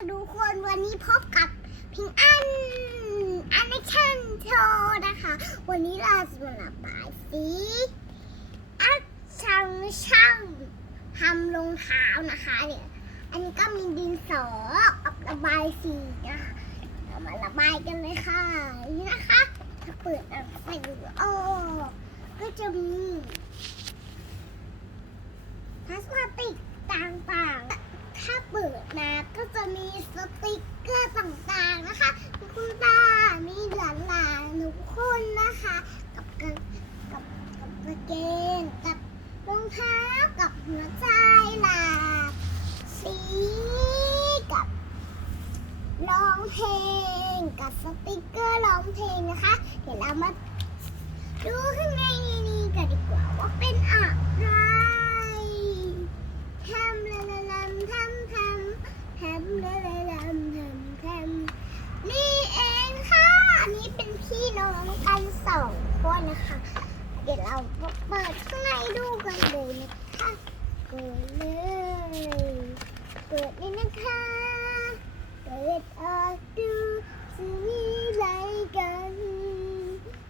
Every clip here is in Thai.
ทุกคนวันนี้พบกับพิงอันอันในชั่นโชว์นะคะ วันนี้เราจะมาระบายสีอัดช่างช่างทำรองเท้านะคะเนี่ยอันนี้ก็มีดินสอกับระบายสีนะคะเรามาระบายกันเลยค่ะนี่นะคะถ้าเปิดหนังสือออกก็จะมีพลาสติกต่างๆ เปิดมาก็จะมีสติกเกอร์ต่างๆนะคะคุณตา มีหลานๆทุกคนนะคะ กับกางกับกับกางเกงกับรองเท้ากับหัวใจหลากสีกับร้องเพลงกับสติกเกอร์ร้องเพลงนะคะ เดี๋ยวเรามาดูข้างในนี้กันดีกว่าว่าเป็นอะไร ทำละละลำทำทำทำละละลำทำทำนี่เองค่ะ อันนี้เป็นพี่น้องกัน สองคนนะคะ เดี๋ยวเราเปิดข้างในดูกันเลยนะคะเปิดเลยเปิดนี่นะคะเปิดออกดูจะมีอะไรกัน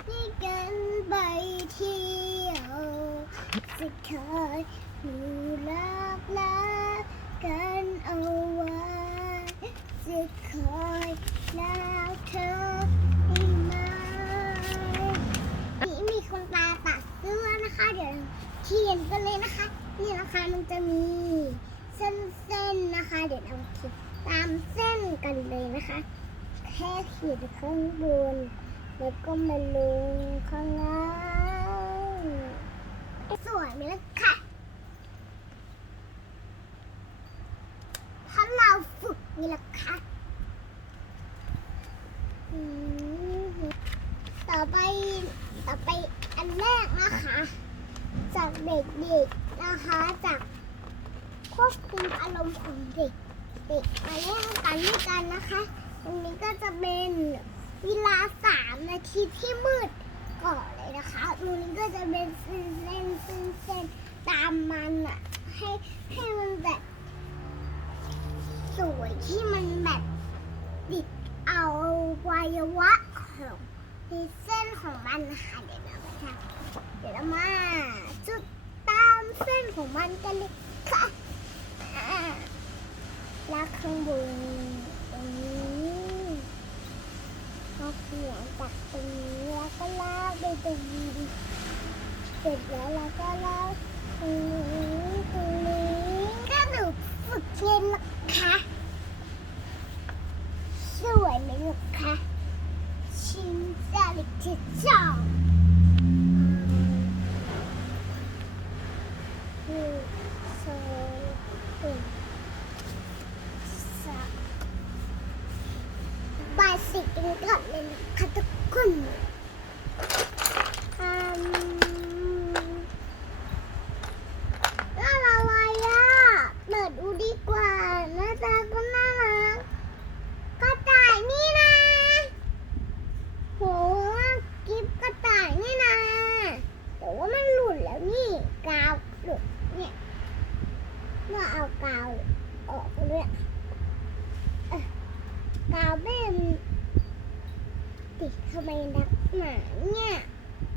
นี่กันไปเที่ยวจะเคยมีรักรัก นะคะมันจะมีเส้นๆนะคะ เดี๋ยวเราขีดตามเส้นกันเลยนะคะ แค่ขีดข้างบน แล้วก็มาลงข้างล่างสวยไหมล่ะค่ะถ้าเราฝึกนี่แหละค่ะต่อไปต่อไปอันแรกนะคะ จากเด็กๆ นะคะจากควบคุมอารมณ์ของเด็กเด็กมาเล่นกันด้วยกันนะคะอันนี้ก็จะเป็นเวลาสามนาทีที่มืดก่อนเลยนะคะตรงนี้ก็จะเป็นเส้นเส้นเส้นเส้นตามมันอะให้ให้มันแบบสวยที่มันแบบติดเอาวัยวะของในเส้นของมันนะคะเดี๋ยวเราไปทำเดี๋ยวเรามาจุดตามเส้นของ มันกันเลยค่ะอ่าแล้วข้างบนตรงนี้ก็เขียนจากตรงนี้แล้วก็ลากไปตรงนี้เสร็จแล้วเราก็ลากตรงนี้ตรงนี้ก็หนูฝึกเรียนนะคะสวยไหมลูกคะชินซาลิทิจองหนึ่งสองหนึ่งสามบาย สิกันก่อนเลยนะคะทุกคนอืมน่าอะไรอะเปิดดูดีกว่าหน้าตาก็น่ารัก กระต่ายนี่นะโหกิฟกระต่ายนี่นะแต่ว่ามันหลุดแล้วนี่กาวหลุดเนี่ยเมื่อเอากาวออกเลยเอ้ย กา